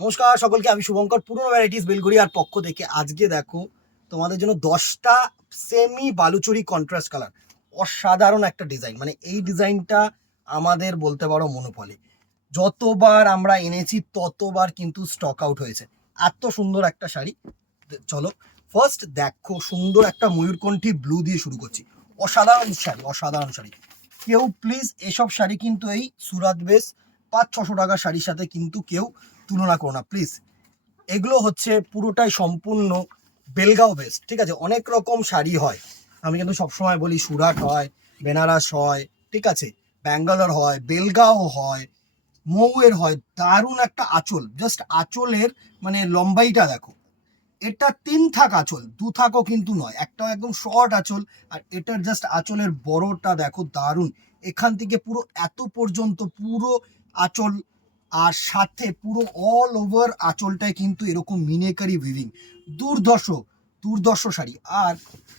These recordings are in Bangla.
নমস্কার সকলকে, আমি শুভঙ্কর পুরনো ভ্যারাইটিস বেলঘড়িয়ার পক্ষ থেকে। আজকে দেখো তোমাদের জন্য 10টা সেমি বালুচরি কন্ট্রাস্ট কালার। অসাধারণ একটা ডিজাইন, মানে এই ডিজাইনটা আমাদের বলতে পারো মনোপলি। যতবার আমরা এনেছি ততবার কিন্তু স্টক আউট হয়েছে। এত সুন্দর একটা শাড়ি। চলো ফার্স্ট দেখো, সুন্দর একটা ময়ূরকণ্ঠী ব্লু দিয়ে শুরু করছি। অসাধারণ শাড়ি, অসাধারণ শাড়ি। কেউ প্লিজ এসব শাড়ি কিন্তু এই সুরাত বেস 500-600 টাকার শাড়ির সাথে কিন্তু কেউ তুলনা করো না প্লিজ। এগুলো হচ্ছে পুরোটাই সম্পূর্ণ বেলগাঁও বেস্ট, ঠিক আছে? অনেক রকম শাড়ি হয়, আমি কিন্তু সবসময় বলি সুরাট হয়, বেনারস হয়, ঠিক আছে, ব্যাঙ্গালোর হয়, বেলগাঁও হয়, মৌয়ের হয়। দারুণ একটা আঁচল, জাস্ট আঁচলের মানে লম্বাইটা দেখো। এটা 3 থাক আঁচল, 2 থাকও কিন্তু নয়, একটাও একদম শর্ট আঁচল। আর এটার জাস্ট আঁচলের বড়টা দেখো, দারুণ। এখান থেকে পুরো এত পর্যন্ত পুরো আঁচল, আর সাথে পুরো অল ওভার আঁচলটায় কিন্তু এরকম মিনেকারি উইভিং। দুর্ধর্ষ, দুর্ধর্ষ শাড়ি। আর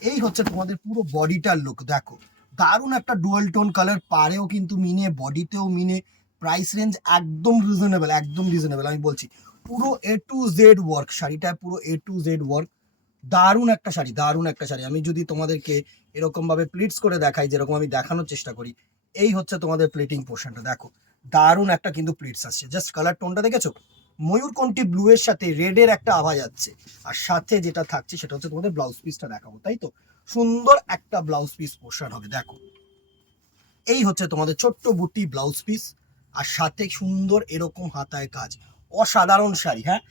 এই হচ্ছে তোমাদের পুরো বডিটার লুক দেখো। দারুণ একটা ডুয়াল টোন কালার, পাড়েও কিন্তু মিনে, বডিতেও মিনে। প্রাইস রেঞ্জ একদম রিজনেবল, একদম রিজনেবল। আমি বলছি পুরো A to Z ওয়ার্ক, শাড়িটায় পুরো A to Z ওয়ার্ক। দারুণ একটা শাড়ি, দারুণ একটা শাড়ি। আমি যদি তোমাদেরকে এরকম ভাবে প্লিটস করে দেখাই, যেরকম আমি দেখানোর চেষ্টা করি, এই হচ্ছে তোমাদের প্লিটিং পোর্শনটা দেখো। দারুণ একটা কিন্তু প্লিটস আসছে, জাস্ট কালার টোনটা দেখেছো? ময়ূরকণ্ঠী ব্লু এর সাথে রেডের একটা আভা যাচ্ছে। আর সাথে যেটা থাকছে সেটা হচ্ছে তোমাদের ব্লাউজ পিসটা দেখাবো, তাই তো? সুন্দর একটা ব্লাউজ পিস পোর্শন হবে দেখো। এই হচ্ছে তোমাদের ছোট্ট বুটি ব্লাউজ পিস, আর সাথে সুন্দর এরকম হাতায় কাজ। অসাধারণ শাড়ি, হ্যাঁ,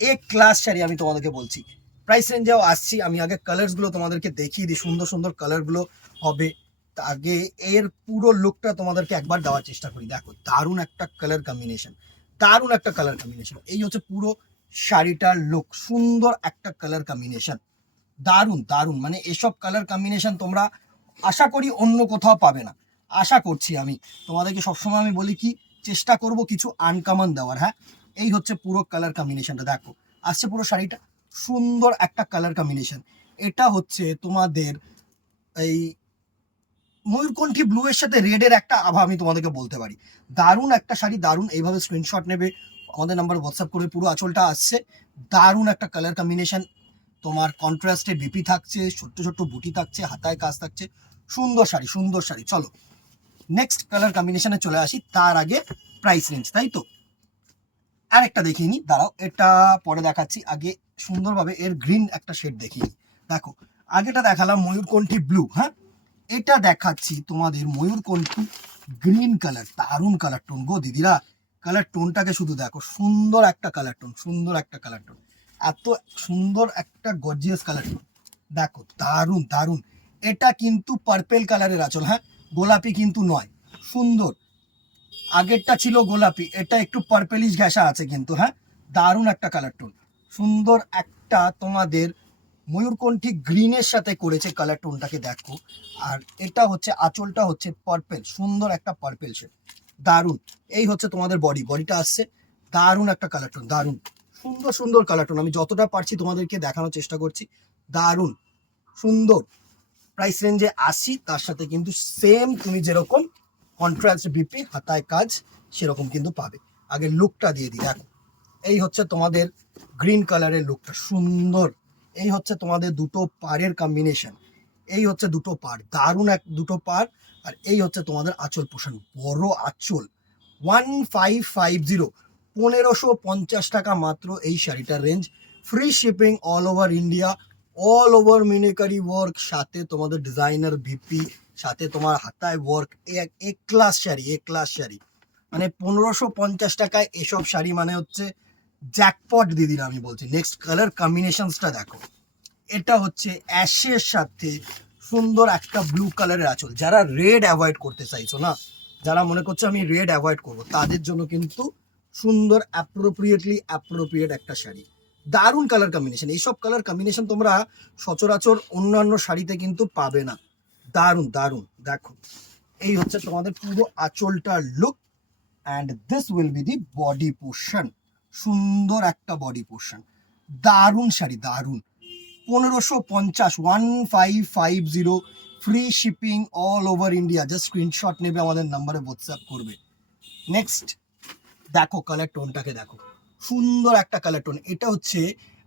এ ক্লাস শাড়ি আমি তোমাদেরকে বলছি। প্রাইস রেঞ্জেও আসছি, আমি আগে কালার্স গুলো তোমাদেরকে দেখিয়ে দিই, সুন্দর সুন্দর কালার গুলো হবে। আগে এর পুরো লুকটা তোমাদেরকে একবার দেওয়ার চেষ্টা করি। দেখো দারুণ একটা কালার কম্বিনেশন, দারুণ একটা কালার কম্বিনেশন। এই হচ্ছে পুরো শাড়িটার লুক, সুন্দর একটা কালার কম্বিনেশন। দারুণ দারুণ, মানে এসব কালার কম্বিনেশন তোমরা আশা করি অন্য কোথাও পাবে না। আশা করছি আমি তোমাদেরকে সবসময় আমি বলি কি, চেষ্টা করব কিছু আনকমন দেওয়ার। হ্যাঁ, এই হচ্ছে পুরো কালার কম্বিনেশনটা দেখো। আসছে পুরো শাড়িটা, সুন্দর একটা কালার কম্বিনেশন। এটা হচ্ছে তোমাদের এই ময়ূরকণ্ঠী ব্লু এর সাথে রেডের একটা আভা, আমি তোমাদেরকে বলতে পারি। দারুণ একটা শাড়ি, দারুণ। এইভাবে স্ক্রিনশট নেবে, আমাদের নাম্বার হোয়াটসঅ্যাপ করে। পুরো আঁচলটা আসছে, দারুণ একটা কালার কম্বিনেশন। তোমার কন্ট্রাস্টে বিপি থাকছে, ছোট্ট ছোট্ট বুটি থাকছে, হাতায় কাজ থাকছে। সুন্দর শাড়ি, সুন্দর শাড়ি। চলো নেক্সট কালার কম্বিনেশনে চলে আসি, তার আগে প্রাইস রেঞ্জ, তাই তো? আরেকটা দেখিয়ে নি, দাঁড়াও, এটা পরে দেখাচ্ছি। আগে সুন্দরভাবে এর গ্রিন একটা শেড দেখিয়ে নি। দেখো, আগেটা দেখালাম ময়ূরকণ্ঠী ব্লু, হ্যাঁ, এটা দেখাচ্ছি তোমাদের ময়ূরকণ্ঠী গ্রিন কালার। দারুণ কালার টোন গো দিদিরা, কালার টোনটাকে শুধু দেখো, সুন্দর একটা কালার টোন, সুন্দর একটা কালার টোন। এত সুন্দর একটা গর্জিয়াস কালার টোন দেখো, দারুণ দারুণ। এটা কিন্তু পার্পেল কালারের আঁচল, হ্যাঁ, গোলাপি কিন্তু নয়। সুন্দর, আগেরটা ছিল গোলাপি, এটা একটু পার্পেলিশ ঘেঁষা আছে কিন্তু, হ্যাঁ, দারুণ একটা কালার টোন। সুন্দর একটা তোমাদের ময়ূরকণ্ঠী গ্রিনের সাথে করেছে কালার টোনটাকে দেখো। আর এটা হচ্ছে আঁচলটা হচ্ছে পার্পেল, সুন্দর একটা পার্পেল শেড, দারুণ। এই হচ্ছে তোমাদের বডি, বডিটা আসছে। দারুণ একটা কালার টোন, দারুণ। সুন্দর সুন্দর কালার টোন, আমি যতটা পারছি তোমাদেরকে দেখানোর চেষ্টা করছি। দারুণ সুন্দর। প্রাইস রেঞ্জে আসি, তার সাথে কিন্তু সেম তুমি যেরকম কন্ট্রাস্ট বিপি হাতায় কাজ সেরকম কিন্তু পাবে। আগে লুকটা দিয়ে দিই দেখো। এই হচ্ছে তোমাদের গ্রিন কালারের লুকটা, সুন্দর। এই হচ্ছে তোমাদের দুটো পাড়ের কম্বিনেশন। এই হচ্ছে দুটো পাড়, দারুণ এক দুটো পাড়। আর এই হচ্ছে তোমাদের আঁচল পোষণ, বড় আঁচল। 1550, 1550 টাকা মাত্র এই শাড়িটার range. Free shipping all over India, all over meenakari work, সাথে তোমাদের ডিজাইনার ভিপি, সাথে তোমার হাতায় ওয়ার্ক। এ ক্লাস শাড়ি, এ ক্লাস শাড়ি। মানে 1550 টাকায় এসব শাড়ি মানে হচ্ছে জ্যাকপট দিদিরা, আমি বলছি। নেক্সট কালার কম্বিনেশনসটা দেখো। এটা হচ্ছে অ্যাশের সাথে সুন্দর একটা ব্লু কালারের আঁচল। যারা রেড অ্যাভয়েড করতে চাইছো না, যারা মনে করছো আমি রেড অ্যাভয়েড করবো, তাদের জন্য কিন্তু সুন্দর অ্যাপ্রোপ্রিয়েট একটা শাড়ি। দারুণ কালার কম্বিনেশন, এইসব কালার কম্বিনেশন তোমরা সচরাচর অন্যান্য শাড়িতে কিন্তু পাবে না। দারুণ দারুণ দেখো। এই হচ্ছে তোমাদের পুরো আঁচলটার look, and this will be the body portion. সুন্দর একটা বডি পোর্শন, দারুণ শাড়ি, দারুণ। 1550, 1550, free shipping all over India. Just screenshot নেবে, আমাদের নাম্বারে হোয়াটসঅ্যাপ করবে। নেক্সট দেখো, কালার টোনটাকে দেখো, সুন্দর একটা কালার টোন। এটা হচ্ছে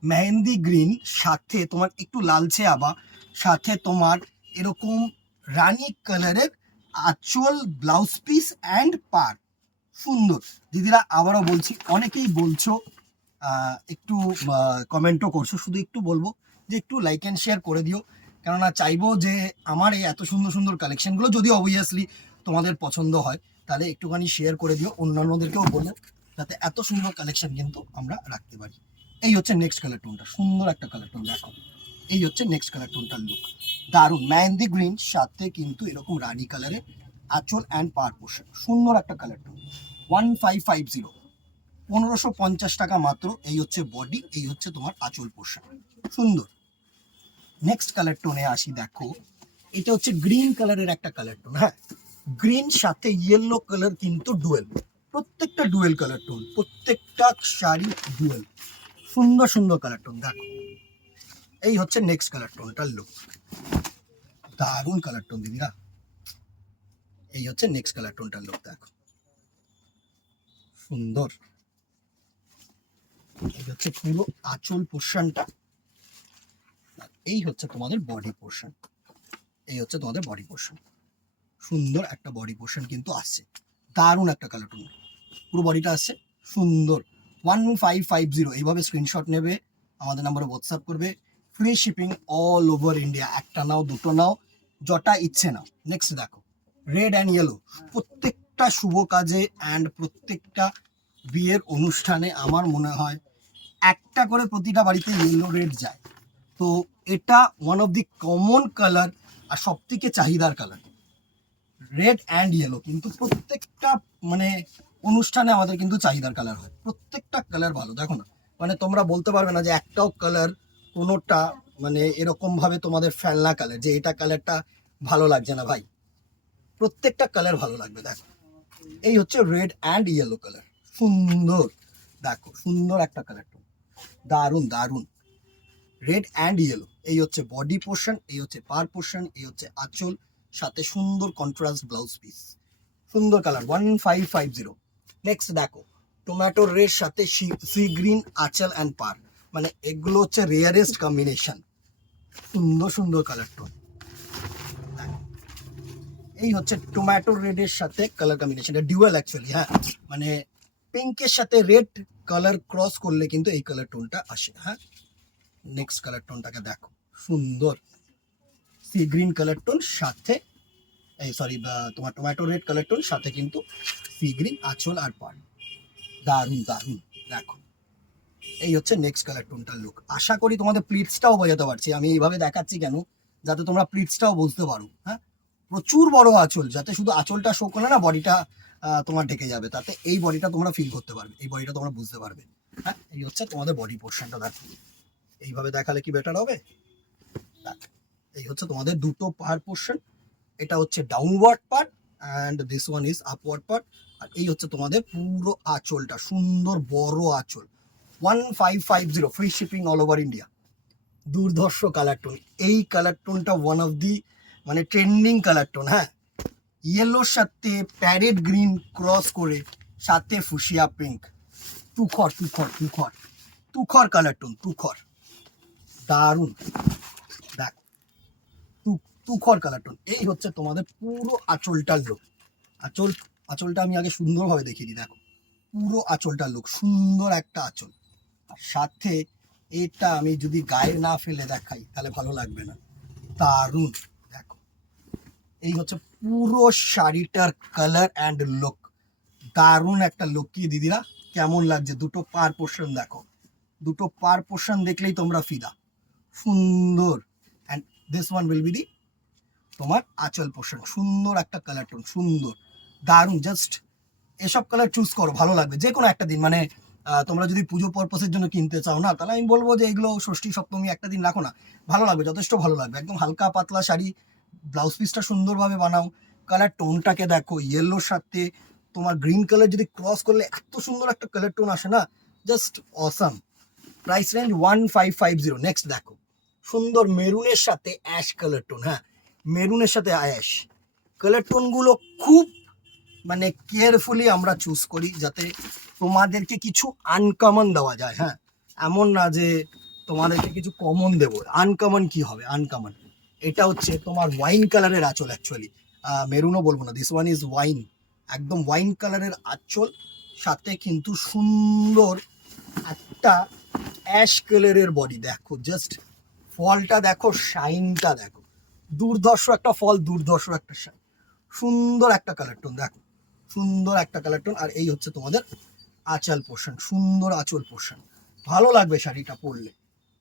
মেহেন্দি গ্রিন, সাথে তোমার একটু লালচে আভা, সাথে তোমার এরকম রানী কালারের আঁচল, ব্লাউজ পিস অ্যান্ড পার। সুন্দর দিদিরা, আবারও বলছি, অনেকেই বলছো, একটু কমেন্টও করছো, শুধু একটু বলবো যে একটু লাইক অ্যান্ড শেয়ার করে দিও, কেননা চাইবো যে আমার এই এত সুন্দর সুন্দর কালেকশনগুলো যদি অবভিয়াসলি তোমাদের পছন্দ হয় তাহলে একটুখানি শেয়ার করে দিও, অন্যান্যদেরকেও বলো, যাতে এত সুন্দর কালেকশন কিন্তু আমরা রাখতে পারি। এই হচ্ছে নেক্সট কালার টোনটা, সুন্দর একটা কালার টোন দেখো। এই হচ্ছে নেক্সট কালার টোনটার লুক, দারুণ মেহেন্দি গ্রিন, সাথে কিন্তু এরকম রানি কালারের আঁচল অ্যান্ড পার পোর্শন, সুন্দর একটা কালার টোন। 1550, 1550 টাকা মাত্র। এই হচ্ছে বডি, এই হচ্ছে তোমার আঁচল পোর্শন, সুন্দর। নেক্সট কালার টোনে আসি, দেখো এটা হচ্ছে গ্রিন কালারের একটা কালার টোন। হ্যাঁ, গ্রিন সাথে ইয়েলো কালার কিন্তু ডুয়েল, প্রত্যেকটা ডুয়েল কালার টোন, প্রত্যেকটা শাড়ি ডুয়েল, সুন্দর সুন্দর কালার টোন দেখো। এই হচ্ছে নেক্সট কালার টোনটার লুক, দারুণ কালার টোন দিদিরা। এই হচ্ছে নেক্সট কালার টোনটার লুক দেখো, সুন্দর। এই হচ্ছে পুরো আঁচল পোর্শনটা, এই হচ্ছে তোমাদের বডি পোর্শন, এই হচ্ছে তোমাদের বডি পোর্শন, সুন্দর একটা বডি পোর্শন কিন্তু আসছে, দারুণ একটা কালার টোন, পুরো বডিটা আসছে সুন্দর। 1550, এইভাবে স্ক্রিনশট নেবে, আমাদের নাম্বারে হোয়াটসঅ্যাপ করবে, free shipping all over India, একটা নাও দুটো নাও, যটা ইচ্ছে নাও। নেক্সট দেখো রেড অ্যান্ড ইয়েলো, প্রত্যেকটা শুভ কাজে অ্যান্ড প্রত্যেকটা বিয়ের অনুষ্ঠানে আমার মনে হয় একটা করে প্রতিটা বাড়িতে ইয়েলো রেড যায়, তো এটা one of the common colour আর সব থেকে চাহিদার কালার, রেড অ্যান্ড ইয়েলো কিন্তু প্রত্যেকটা মানে অনুষ্ঠানে আমাদের কিন্তু চাহিদার কালার হয়, প্রত্যেকটা কালার ভালো দেখো না, মানে তোমরা বলতে পারবে না যে একটাও কালার কোনোটা মানে এরকম ভাবে তোমাদের ফেলনা কালার যে এটা কালারটা ভালো লাগছে না ভাই, প্রত্যেকটা কালার ভালো লাগবে দেখো। এই হচ্ছে রেড অ্যান্ড ইয়েলো কালার, সুন্দর দেখো, সুন্দর একটা কালার, দারুণ দারুণ, রেড অ্যান্ড ইয়েলো। এই হচ্ছে বডি পোর্শন, এই হচ্ছে পার পোর্শন, এই হচ্ছে আঁচল, সাথে সুন্দর কন্ট্রাস্ট ব্লাউজ পিস, সুন্দর কালার 1550। নেক্সট দেখো টমেটো রেড সাথে সি গ্রিন আঁচল অ্যান্ড পার, মানে এগুলো হচ্ছে রেয়ারেস্ট কম্বিনেশন, সুন্দর সুন্দর কালার টোন। এই হচ্ছে টমেটো রেডের সাথে কালার কম্বিনেশন, এটা ডিউয়াল অ্যাকচুয়ালি, হ্যাঁ মানে পিঙ্কের সাথে রেড কালার ক্রস করলে কিন্তু এই কালার টোনটা আসে। হ্যাঁ, নেক্সট কালার টোনটাকে দেখো, সুন্দর সি গ্রিন কালার টোন সাথে, এই সরি তোমার টমেটো রেড কালার টোন সাথে কিন্তু সি গ্রিন আঁচল আর পাড়, দারুণ দারুণ দেখো। এই হচ্ছে নেক্সট কালার টোনটার লুক। আশা করি তোমাদের প্লিটসটাও বোঝাতে পারছি, আমি এইভাবে দেখাচ্ছি কেন, যাতে তোমরা প্লিটসটাও বুঝতে পারো। হ্যাঁ, প্রচুর বড় আঁচল, যাতে শুধু আঁচলটা শো করলে না বডিটা তোমার ঢেকে যাবে, তাতে এই বডিটা তোমরা ফিল করতে পারবে, এই বডিটা তোমরা বুঝতে পারবে। হ্যাঁ, এই হচ্ছে তোমাদের বডি পোর্শনটা দেখো, এইভাবে দেখালে কি বেটার হবে। এই হচ্ছে তোমাদের দুটো পার পোর্শন, এটা হচ্ছে downward part and this one is upward part, আর এই হচ্ছে তোমাদের পুরো আঁচলটা, সুন্দর বড় আঁচল। 1550, ফ্রি শিপিং অল ওভার ইন্ডিয়া, দুর্ধর্ষ কালার টোন। এই কালার টোনটা ওয়ান অফ দি মানে ট্রেন্ডিং কালার টোন। হ্যাঁ, ইয়েলোর সাথে প্যারেট গ্রিন ক্রস করে, সাথে ফুশিয়া পিঙ্ক, তুখর তুখর তুখর তুখর কালার টোন, তুখর, দারুণ দেখ, তুখর কালার টোন। এই হচ্ছে তোমাদের পুরো আঁচলটার লুক, আঁচলটা আমি আগে সুন্দরভাবে দেখিয়ে দিই, দেখো পুরো আঁচলটার লুক, সুন্দর একটা আঁচল, আর সাথে এটা আমি যদি গায়ে না ফেলে দেখাই তাহলে ভালো লাগবে না, দারুণ দেখো। এই হচ্ছে পুরো শাড়িটার কালার অ্যান্ড লুক, দারুণ একটা লুক। কি দিদিরা কেমন লাগছে? দুটো পার পোর্শন দেখো, দুটো পার পোর্শন দেখলেই তোমরা ফিদা, সুন্দর। And this one will be the তোমার আঁচল পোর্শন, সুন্দর একটা কালার টোন, সুন্দর দারুণ। জাস্ট এসব কালার চুজ করো, ভালো লাগবে যে কোনো একটা দিন, মানে তোমরা যদি পুজো পারপাসের জন্য কিনতে চাও না, তাহলে আমি বলবো যে এগুলো ষষ্ঠী সপ্তমী একটা দিন রাখো না, ভালো লাগবে, যথেষ্ট ভালো লাগবে। একদম হালকা পাতলা শাড়ি, ব্লাউজ পিসটা সুন্দরভাবে বানাও, কালার টোনটাকে দেখো, ইয়েলোর সাথে তোমার গ্রিন কালার যদি ক্রস করলে এত সুন্দর একটা কালার টোন আসে না, just awesome. Price range 1550। Next দেখো সুন্দর মেরুনের সাথে অ্যাশ কালার টোন। হ্যাঁ, মেরুনের সাথে অ্যাশ কালার টোনগুলো খুব মানে কেয়ারফুলি আমরা চুজ করি যাতে তোমাদেরকে কিছু আনকমন দেওয়া যায়। হ্যাঁ, এমন না যে তোমাদেরকে কিছু কমন দেবো। আনকমন কি হবে? আনকমন এটা হচ্ছে তোমার ওয়াইন কালারের আঁচল, অ্যাকচুয়ালি মেরুনও বলবো না, দিস ওয়ান ইজ ওয়াইন, একদম ওয়াইন কালারের আঁচল, সাথে কিন্তু সুন্দর একটা অ্যাশ কালারের বডি। দেখো জাস্ট ফলটা দেখো, শাইনটা দেখো, দুর্ধর্ষ একটা ফল, দুর্ধর্ষ একটা শাইন, সুন্দর একটা কালার টোন, দেখো সুন্দর একটা কালার টোন। আর এই হচ্ছে তোমাদের আঁচল পোর্শন, সুন্দর আঁচল পোর্শন, ভালো লাগবে শাড়িটা পরলে।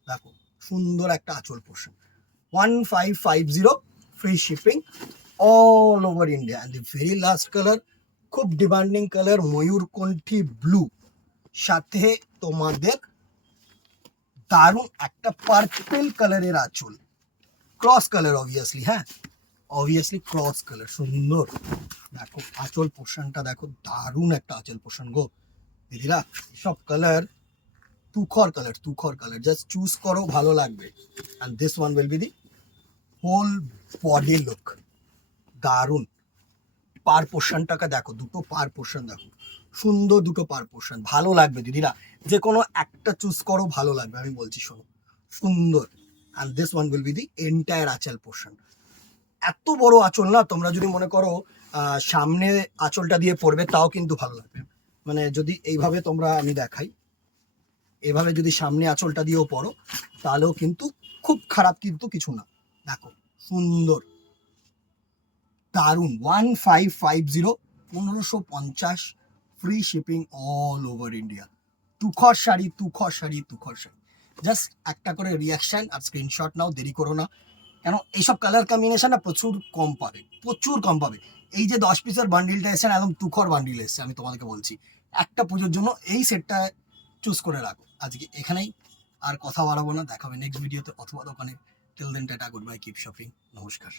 দেখো সুন্দর একটা আঁচল portion, 1550 free shipping all over India. And the very last colour, খুব ডিমান্ডিং কালার, ময়ূরকণ্ঠী ব্লু, সাথে তোমাদের দারুণ একটা পার্পল কালারের আঁচল, ক্রস কালার অবভিয়াসলি। হ্যাঁ, অবভিয়াসলি ক্রস কালার, সুন্দর। দেখো আঁচল পোর্শনটা দেখো, দারুণ একটা আঁচল পোর্শন গো দিদিরা। সব কালার তুখর কালার, তুখর কালার, জাস্ট চুজ করো, ভালো লাগবে। And this one will be the whole body look, দারুণ। পার পোর্শনটাকে দেখো, দুটো পার পোর্শন দেখো, সুন্দর দুটো পার পোর্শন, ভালো লাগবে দিদিরা। যে কোনো একটা চুজ করো, ভালো লাগবে, আমি বলছি শোনো, সুন্দর। And this one will be the entire আঁচল পোর্শন। এত বড় আঁচল না, তোমরা যদি মনে করো সামনে আঁচলটা দিয়ে পড়বে তাও কিন্তু ভালো লাগবে। মানে যদি এইভাবে তোমরা, আমি দেখাই, এভাবে যদি সামনে আঁচলটা দিয়েও পড়ো তাহলেও কিন্তু খুব খারাপ কিন্তু কিছু না। দেখো সুন্দর, দারুণ। 1550, 1550 free shipping all over India. তুখর শাড়ি, তুখর শাড়ি, তুখর শাড়ি। জাস্ট একটা করে রিয়াকশন আর স্ক্রিনশট নাও, দেরি করো না। কেন এইসব কালার কম্বিনেশন না প্রচুর কম পাবে, প্রচুর কম পাবে। এই যে 10 পিসের বান্ডিলটা এসছে না, একদম তুখর বান্ডিল এসছে, আমি তোমাদেরকে বলছি। একটা পুজোর জন্য এই সেটটা চুজ করে রাখো। আজকে এখানেই, আর কথা বাড়াবো না, দেখাবে নেক্সট ভিডিওতে অথবা দোকানে। Till then tata, good bye, keep shopping, নমস্কার।